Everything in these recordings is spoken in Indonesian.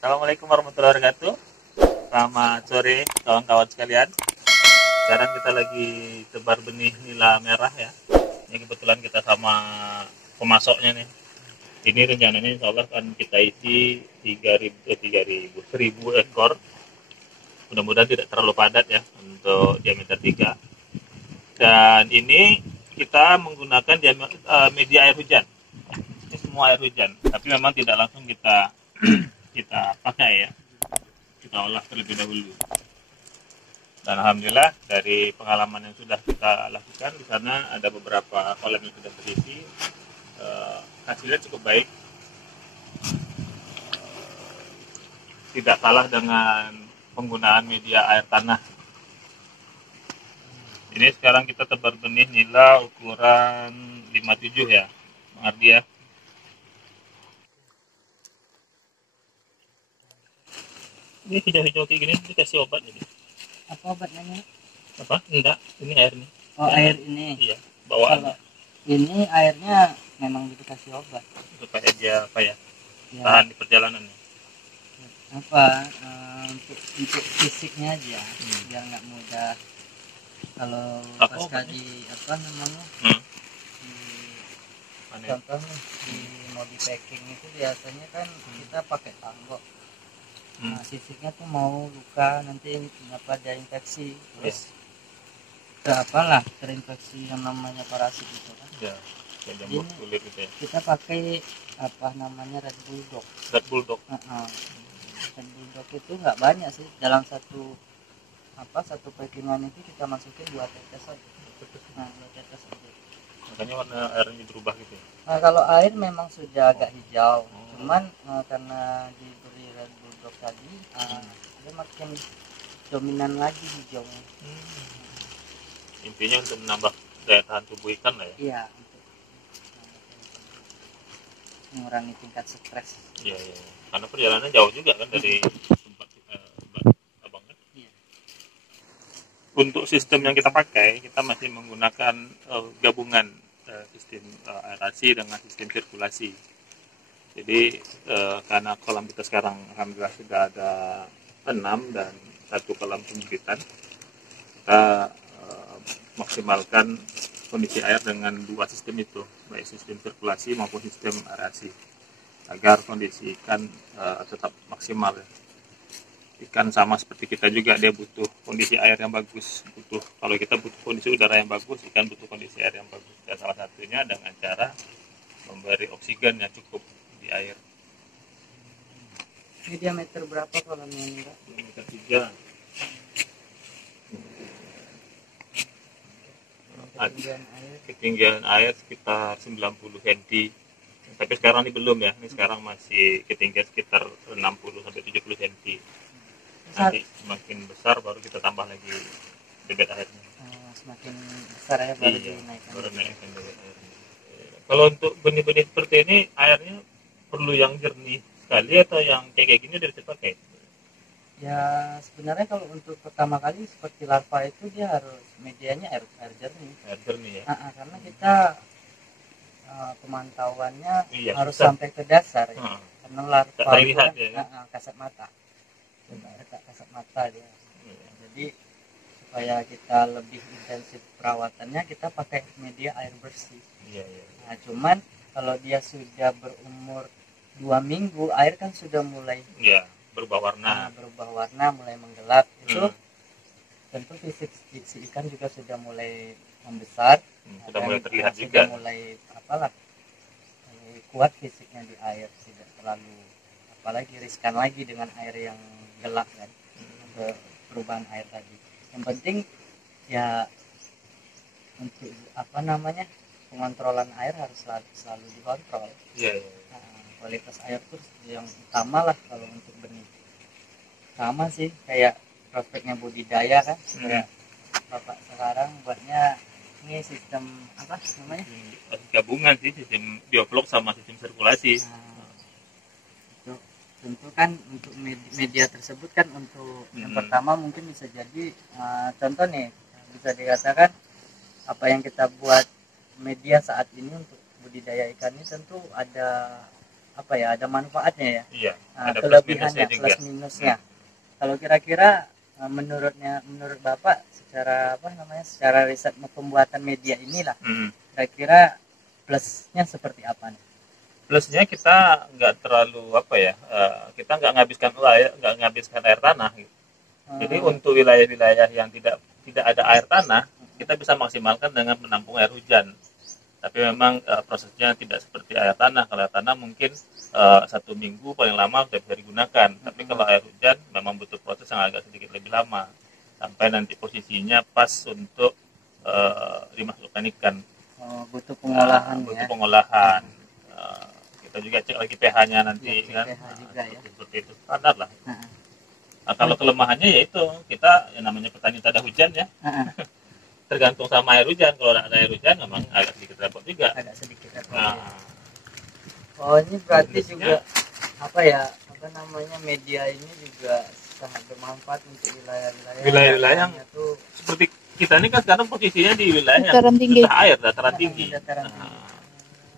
Assalamualaikum warahmatullahi wabarakatuh. Selamat sore kawan-kawan sekalian. Sekarang kita lagi tebar benih nila merah ya. Ini kebetulan kita sama pemasoknya nih. Ini rencananya insya Allah akan kita isi 1000 ekor. Mudah-mudahan tidak terlalu padat ya untuk diameter 3. Dan ini kita menggunakan media air hujan. Ini semua air hujan, tapi memang tidak langsung kita pakai ya. Kita olah terlebih dahulu. Dan alhamdulillah dari pengalaman yang sudah kita lakukan di sana ada beberapa kolam yang sudah terisi, hasilnya cukup baik. Tidak kalah dengan penggunaan media air tanah. Ini sekarang kita tebar benih nila ukuran 57 ya, Bang Ardi ya. Ini hijau-hijau kayak gini dikasih obat jadi. Apa obatnya? Apa? Enggak, ini air nih. Oh, air ini. Iya, bawaan. Kalau ini airnya memang dikasih obat Supaya dia apa ya? ya, Tahan di perjalanan. apa untuk fisiknya aja biar nggak mudah kalau pasca di apa namanya contohnya mau di packing itu biasanya kan kita pakai tanggok. Nah, sisiknya tuh mau luka nanti apa ada infeksi terus terinfeksi yang namanya parasit itu kan ya, jamur kulit gitu ya. Kita pakai apa namanya Red Bulldog. Red Bulldog itu nggak banyak sih, dalam satu packingan itu kita masukin 2 tetes aja. 2 tetes aja. Makanya warna airnya berubah gitu ya. Nah, kalau air memang sudah agak hijau, cuman karena diberi Red Bulldog tadi, dia makin dominan lagi hijaunya. Intinya untuk menambah daya tahan tubuh ikan lah ya. Iya, untuk mengurangi tingkat stres. Iya. Karena perjalanan jauh juga kan dari tempat abang kan. Iya. Untuk sistem yang kita pakai, kita masih menggunakan gabungan sistem aerasi dengan sistem sirkulasi. Jadi karena kolam kita sekarang alhamdulillah sudah ada 6 dan 1 kolam pembibitan, kita maksimalkan kondisi air dengan 2 sistem itu, baik sistem sirkulasi maupun sistem aerasi, agar kondisi ikan tetap maksimal. Ikan sama seperti kita juga, dia butuh kondisi air yang bagus, kalau kita butuh kondisi udara yang bagus, ikan butuh kondisi air yang bagus, dan salah satunya dengan cara memberi oksigen yang cukup di air. Ini diameter berapa kolamnya ini, Pak? Diameter 3. Ketinggian air sekitar 90 cm. Tapi sekarang ini belum ya, ini sekarang masih ketinggian sekitar 60-70 cm. Nanti semakin besar baru kita tambah lagi debit airnya. Semakin besar ya baru dinaikkan. Debit airnya. Kalau untuk benih-benih seperti ini airnya perlu yang jernih sekali atau yang kayak gini udah bisa pakai? Ya sebenarnya kalau untuk pertama kali seperti larva itu dia harus medianya air jernih. Air jernih ya. Karena kita pemantauannya harus susah. Sampai ke dasar ya. Karena larva itu kan kasat mata. Kasat mata dia. Jadi supaya kita lebih intensif perawatannya kita pakai media air bersih. Nah, cuman kalau dia sudah berumur 2 minggu air kan sudah mulai berubah warna, mulai menggelap. Itu tentu fisik si ikan juga sudah mulai membesar, sudah mulai terlihat sudah juga. Mulai kuat fisiknya di air, tidak terlalu apalagi riskan lagi dengan air yang gelap kan. Perubahan air tadi. Yang penting ya untuk pengontrolan air harus selalu dikontrol. Kualitas air itu yang utama lah kalau untuk benih. Sama sih kayak prospeknya budidaya kan. Kayak Bapak sekarang buatnya ini sistem apa namanya? Gabungan sih, sistem bioflok sama sistem sirkulasi. Itu tentu kan untuk media tersebut kan untuk yang pertama mungkin bisa jadi contoh nih bisa dikatakan apa yang kita buat media saat ini untuk budidaya ikan ini tentu ada apa ya, ada manfaatnya ya. Iya, Nah, ada plus minusnya kelebihannya, juga. plus minusnya. Kalau kira-kira menurut Bapak secara apa namanya, secara riset pembuatan media inilah, kira-kira plusnya seperti apa nih? Plusnya kita nggak terlalu apa ya, kita nggak ngabiskan air tanah gitu. Jadi untuk wilayah-wilayah yang tidak ada air tanah, kita bisa maksimalkan dengan menampung air hujan. Tapi memang prosesnya tidak seperti air tanah. Kalau air tanah mungkin 1 minggu paling lama sudah bisa digunakan. Tapi kalau air hujan memang butuh proses yang agak sedikit lebih lama sampai nanti posisinya pas untuk dimasukkan ikan. Butuh pengolahan butuh ya. pengolahan. Kita juga cek lagi pH-nya nanti Ya, kan. pH juga ya. Seperti itu standar lah. Nah, kalau kelemahannya yaitu kita yang namanya petani tak ada hujan ya. Tergantung sama air hujan. Kalau ada air hujan memang agak sedikit repot juga. Agak sedikit repot. Nah, Oh, ini berarti juga apa ya, apa namanya, media ini juga sangat bermanfaat untuk wilayah-wilayah yang tuh seperti kita ini kan sekarang posisinya di wilayah yang Dataran tinggi. susah air, dataran tinggi.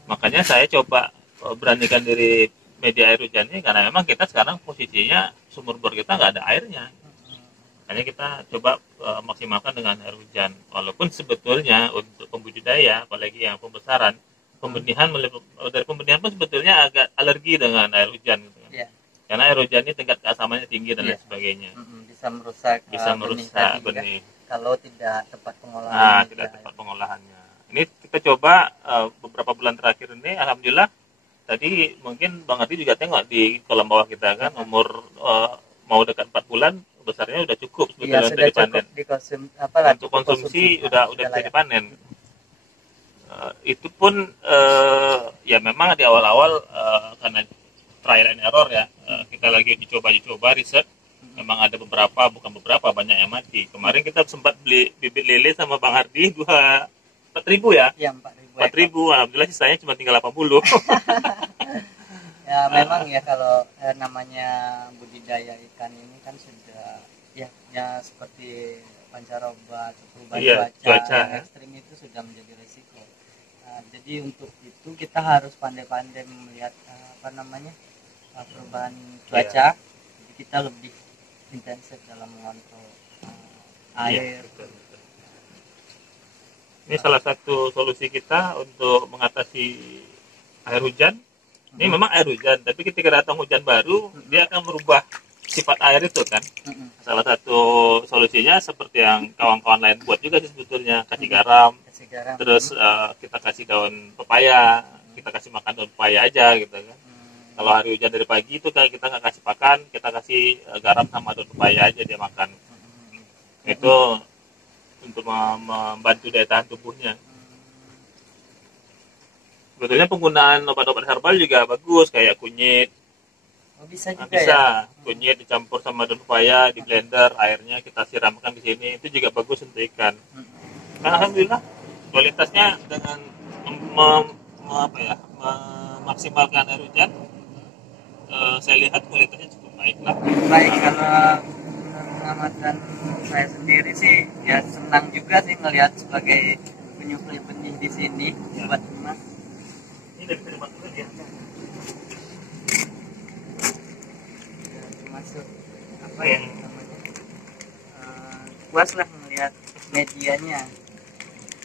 Makanya saya coba beranikan diri media air hujan ini karena memang kita sekarang posisinya sumur bor kita nggak ada airnya. Makanya kita coba maksimalkan dengan air hujan. Walaupun sebetulnya untuk pembudidaya, apalagi yang pembesaran, dari pembenihan pun sebetulnya agak alergi dengan air hujan. Gitu. Yeah. Karena air hujan ini tingkat keasamannya tinggi dan lain sebagainya. Bisa merusak benih. Kalau tidak tepat pengolahan. Nah, tidak tepat pengolahannya. Ini kita coba beberapa bulan terakhir ini, alhamdulillah. Tadi mungkin Bang Ardi juga tengok di kolam bawah kita kan, umur mau dekat 4 bulan, besarnya udah cukup sebetulnya untuk dipanen. Untuk konsumsi udah bisa dipanen. Itu pun ya memang di awal-awal karena trial and error ya, kita lagi dicoba riset. Memang ada banyak yang mati. Kemarin kita sempat beli bibit lele sama Bang Ardi 4.000 ya? Iya, 4.000. Alhamdulillah sisanya cuma tinggal 80. Ya memang ya, kalau namanya budidaya ikan ini kan sudah ya seperti pancaroba, perubahan cuaca yang ekstrim itu sudah menjadi resiko. Jadi untuk itu kita harus pandai-pandai melihat perubahan cuaca. Jadi kita lebih intensif dalam mengontrol air. Betul. Ini salah satu solusi kita untuk mengatasi air hujan. Ini memang air hujan, tapi ketika datang hujan baru, dia akan merubah sifat air itu kan. Salah satu solusinya seperti yang kawan-kawan lain buat juga sih sebetulnya, kasih garam. Terus kita kasih daun pepaya, kita kasih makan daun pepaya aja gitu kan. Kalau hari hujan dari pagi itu kita nggak kasih pakan, kita kasih garam sama daun pepaya aja dia makan. Itu untuk membantu daya tahan tubuhnya. Sebetulnya penggunaan obat-obat herbal juga bagus, kayak kunyit. Bisa juga ya? Kunyit dicampur sama daun pepaya, di blender, airnya kita siramkan di sini, itu juga bagus untuk ikan. Nah, alhamdulillah kualitasnya dengan memaksimalkan air hujan, saya lihat kualitasnya cukup baik lah. Baik, kalau pengamatan saya sendiri sih ya senang juga sih melihat sebagai penyuplai benih di sini buat emas. Ini dari terima dulu ya. Termasuk apa ya namanya? Puas lah melihat medianya.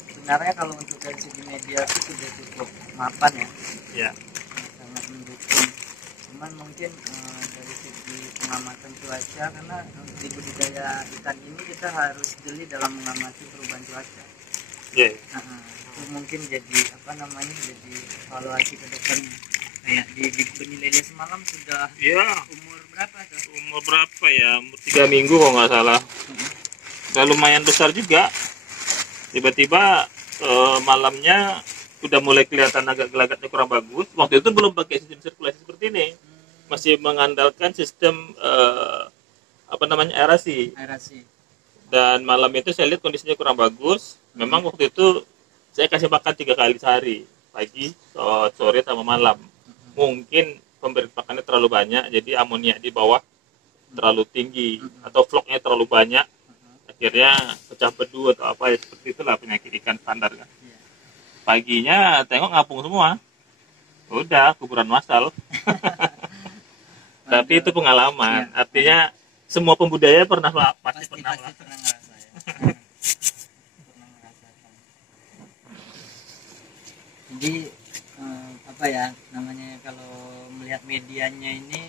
Sebenarnya kalau untuk dari segi media itu sudah cukup mapan ya. Iya. Sangat mendukung. Cuman mungkin dari segi pengamatan cuaca, karena di budidaya ikan ini kita harus jeli dalam mengamati perubahan cuaca. Iya. Itu mungkin jadi jadi evaluasi ke depannya. Kayak di benih lele semalam sudah umur berapa tuh? Umur berapa ya? Umur 3 minggu kalau nggak salah. Udah lumayan besar juga. Tiba-tiba malamnya udah mulai kelihatan agak gelagatnya kurang bagus. Waktu itu belum pakai sistem sirkulasi seperti ini, masih mengandalkan sistem aerasi. Dan malam itu saya lihat kondisinya kurang bagus. Memang waktu itu saya kasih makan 3 kali sehari, pagi, sore, sama malam. Mungkin pemberi pakannya terlalu banyak, jadi amonia di bawah terlalu tinggi atau vlognya terlalu banyak. Akhirnya pecah bedu atau apa ya, seperti itulah penyakit ikan standar kan. Paginya tengok ngapung semua. Udah kuburan massal. Tapi itu pengalaman. Iya. Artinya semua pembudaya pernah pasti pernah pasti melakukan. pernah ngerasa ya. Pernah merasakan. Jadi apa ya namanya, kalau melihat medianya ini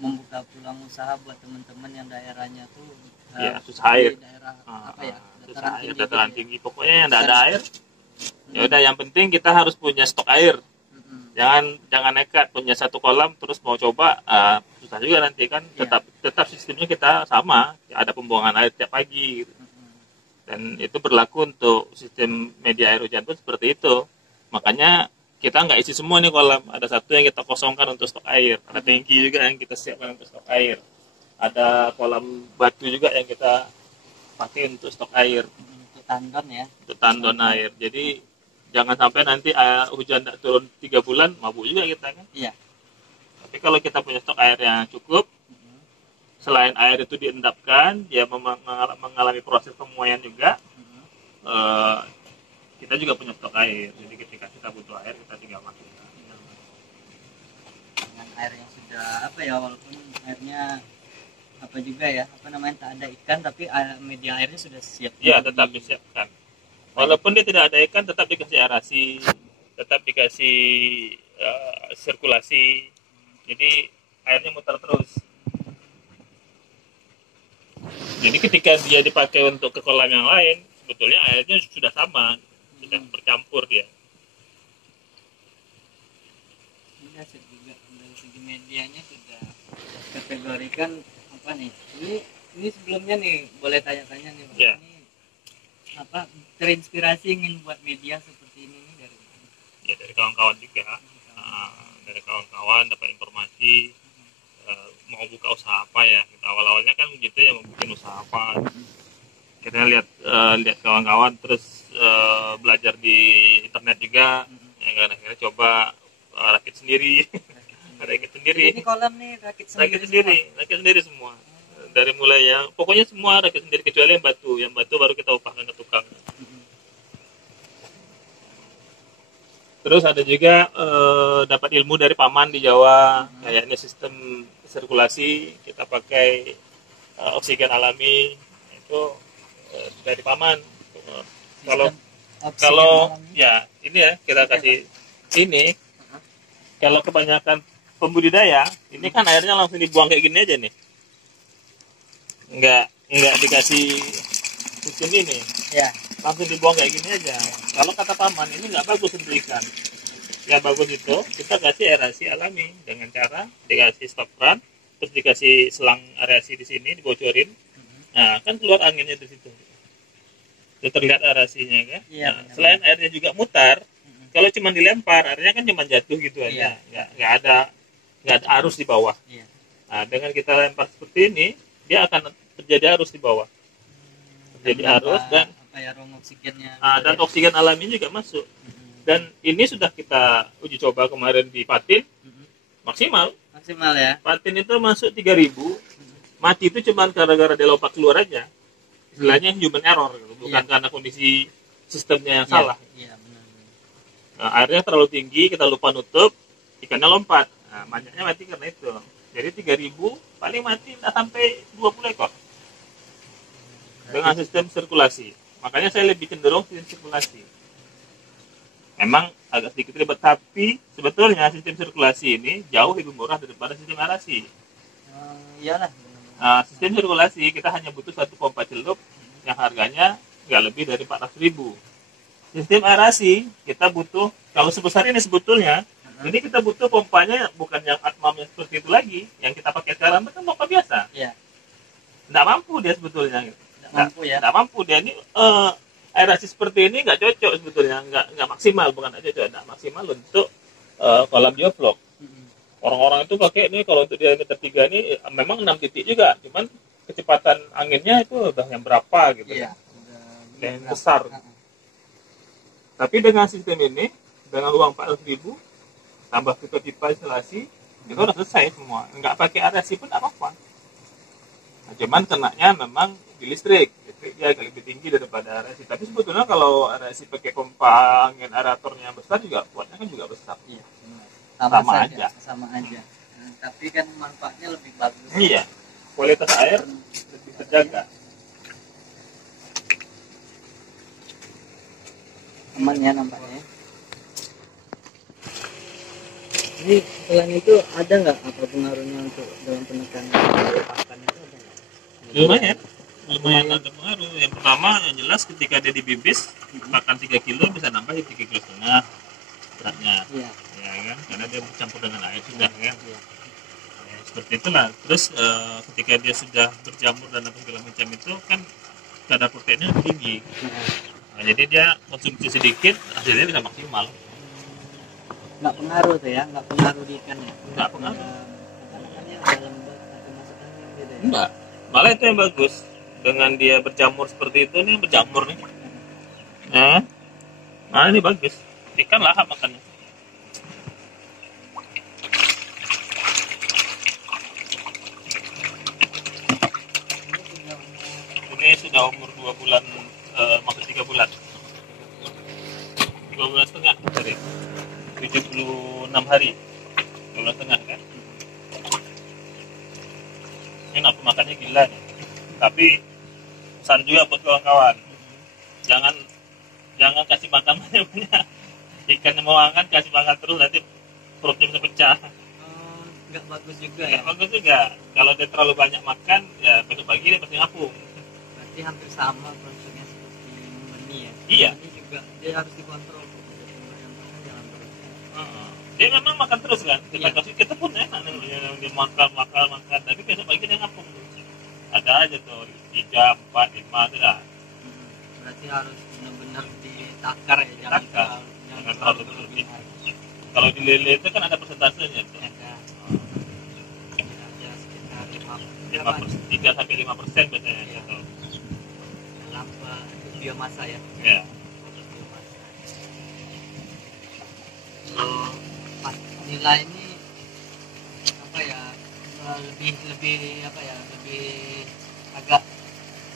membuka peluang usaha buat teman-teman yang daerahnya tuh Ya, susah air. di daerah apa ya, Susah air, tinggi dataran gitu ya. tinggi. Pokoknya yang nggak ada air, ya udah yang penting kita harus punya stok air. Mm-mm. Jangan nekat punya satu kolam terus mau coba, susah juga nanti kan. Iya. Tetap sistemnya kita sama, ada pembuangan air tiap pagi gitu. Mm-mm. Dan itu berlaku untuk sistem media air hujan pun seperti itu. Makanya kita nggak isi semua nih kolam, ada satu yang kita kosongkan untuk stok air, ada tangki juga yang kita siapkan untuk stok air, ada kolam batu juga yang kita pakai untuk stok air, Untuk tandon ya. untuk tandon air. Jadi jangan sampai nanti hujan tidak turun 3 bulan, mabuk juga kita kan. Iya. Tapi kalau kita punya stok air yang cukup, Mm-mm. selain air itu diendapkan, dia mengalami proses pemuaian juga. Mm-mm. eh, Kita juga punya stok air, jadi ketika kita butuh air kita tinggal masukkan. Dengan air yang sudah apa ya, walaupun airnya apa juga ya, apa namanya, tak ada ikan tapi media airnya sudah siap. Ya, tetap disiapkan. Walaupun dia tidak ada ikan, tetap dikasih aerasi, tetap dikasih sirkulasi. Jadi airnya muter terus. Jadi ketika dia dipakai untuk ke kolam yang lain, sebetulnya airnya sudah sama, sudah bercampur dia. Sudah juga dari segi medianya sudah kategorikan apa nih, ini sebelumnya nih boleh tanya-tanya nih Bang. Ya. Ini apa terinspirasi ingin buat media seperti ini nih dari mana? Ya dari kawan-kawan juga. Dari kawan-kawan dapat informasi, mau buka usaha apa ya. Kita awal-awalnya kan begitu ya, mau bikin usaha apa. Kita lihat kawan-kawan, terus belajar di internet juga. Ya kan, akhirnya coba rakit sendiri. Rakit sendiri. Ini kolam nih rakit Sendiri semua. Dari mulai yang pokoknya semua rakit sendiri kecuali yang batu baru kita upahkan ke tukang. Terus ada juga dapat ilmu dari paman di Jawa, kayaknya sistem sirkulasi kita pakai oksigen alami itu dari paman. Kalau ya ini ya kita kasih ini, kalau kebanyakan pembudidaya ini kan airnya langsung dibuang kayak gini aja nih, nggak dikasih sistem ini, ya langsung dibuang kayak gini aja. Kalau kata paman ini nggak bagus untuk ikan. Yang bagus itu kita kasih aerasi alami dengan cara dikasih stop run, terus dikasih selang aerasi di sini dibocorin. Nah kan keluar anginnya di situ, itu terlihat aerasinya kan. Iya, Nah, selain airnya juga mutar, kalau cuma dilempar airnya kan cuma jatuh gitu aja, nggak ada arus di bawah. Iya. Nah dengan kita lempar seperti ini, dia akan terjadi arus di bawah, terjadi arus dan apa ya, ruang oksigennya dan oksigen alami juga masuk. Dan ini sudah kita uji coba kemarin di Patin, maksimal ya. Patin itu masuk 3.000, mati itu cuma gara-gara dia lompat keluar aja, istilahnya human error gitu. Bukan karena kondisi sistemnya yang salah. Iya, benar. Nah, airnya terlalu tinggi, kita lupa nutup, ikannya lompat, nah, banyaknya mati karena itu. Jadi 3.000 paling mati tidak sampai 20 ekor dengan sistem sirkulasi. Makanya saya lebih cenderung sistem sirkulasi. Memang agak sedikit ribet, tapi sebetulnya sistem sirkulasi ini jauh lebih murah daripada sistem aerasi. Iyalah. Nah, sistem sirkulasi kita hanya butuh satu pompa celup yang harganya nggak lebih dari 400.000. Sistem aerasi kita butuh, kalau sebesar ini sebetulnya, ini kita butuh pompanya bukan yang atmamnya seperti itu lagi, yang kita pakai sekarang itu kan pompa biasa. Iya. Nggak mampu dia sebetulnya. Nggak mampu dia ini. Aerasi seperti ini nggak cocok sebetulnya, nggak maksimal, bukan aja cocok, nggak maksimal untuk kolam bioflok. Orang-orang itu pakai ini kalau untuk diameter 3 ini memang 6 titik juga, cuman kecepatan anginnya itu udah yang berapa gitu. Iya. Yang besar. Tapi dengan sistem ini, dengan uang 400.000 tambah tipe-tipe instalasi, itu udah selesai semua. Nggak pakai aerasi pun nggak apa-apa. Nah, cuman kenanya memang di listrik gitu. dia agak lebih tinggi daripada resi. Tapi sebetulnya kalau resi pakai pompa angin aeratornya besar juga kuatnya kan juga besar. Iya, benar. Sama saja, aja. sama aja. Nah, tapi kan manfaatnya lebih bagus. Iya, kualitas air lebih terjaga. Aman ya nampaknya. Ini selain itu ada nggak apa pengaruhnya untuk dalam penekanan pakan itu ada nggak? Lumayan ada pengaruh. Yang pertama yang jelas ketika dia dibibis pakan 3 kilo bisa nambah di 3,5 kilo beratnya. Iya. Ya kan, karena dia bercampur dengan air sudah kan. Iya. Ya, seperti itulah. Terus ketika dia sudah berjamur dan apa segala macam itu kan kadar proteinnya tinggi. Nah, jadi dia konsumsi sedikit hasilnya bisa maksimal. Nggak pengaruh tuh ya, nggak pengaruh di ikannya. Nggak pengaruh. Ikannya udah lembut atau masuk angin gitu ya. Enggak. Malah itu yang bagus. Dengan dia berjamur seperti itu nih, berjamur nih. Nah, ini bagus. Ikan lahap makannya. Ini sudah umur 2 bulan, masuk 3 bulan. 2 bulan setengah dari 76 hari. 2 bulan setengah kan. Ini nafsu makannya gila nih. Tapi pesan juga buat kawan-kawan. Jangan kasih makan banyak-banyak. Ikan yang mau makan kasih makan terus nanti perutnya bisa pecah. Nggak bagus juga ya. Nggak bagus juga. Kalau dia terlalu banyak makan, ya besok pagi dia pasti ngapung. Berarti hampir sama prosesnya seperti membeni ya. Iya. Ini juga dia harus dikontrol. Yang makan jangan berlebihan. Dia memang makan terus kan. Kita Iya. kasih kita pun enak nih. Dia makan. Tapi besok pagi dia ngapung. Ada aja tuh 3, 4, 5 itu dah. Berarti harus benar-benar ditakar ya, jangan terlalu berlebihan. Kalau di lele itu kan ada persentasenya tuh. Ada sekitar 3 sampai 5% biasanya gitu. dalam biomasa ya. Ya. Biomasa. Pas nilai ini apa ya, lebih apa ya, lebih agak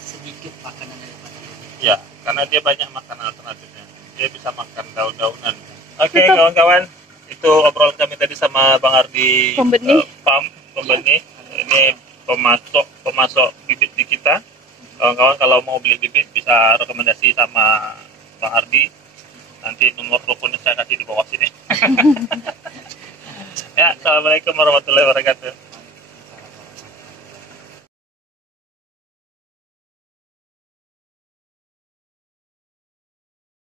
sedikit makanan daripada ini. Ya, karena dia banyak makan alternatifnya. Dia bisa makan daun-daunan. Oke, kawan-kawan, itu obrolan kami tadi sama Bang Ardi. Pembenih. Pembenih. Ini pemasok bibit di kita. Kawan-kawan kalau mau beli bibit bisa rekomendasi sama Bang Ardi. Nanti nomor teleponnya saya kasih di bawah sini. Ya, assalamualaikum warahmatullahi wabarakatuh.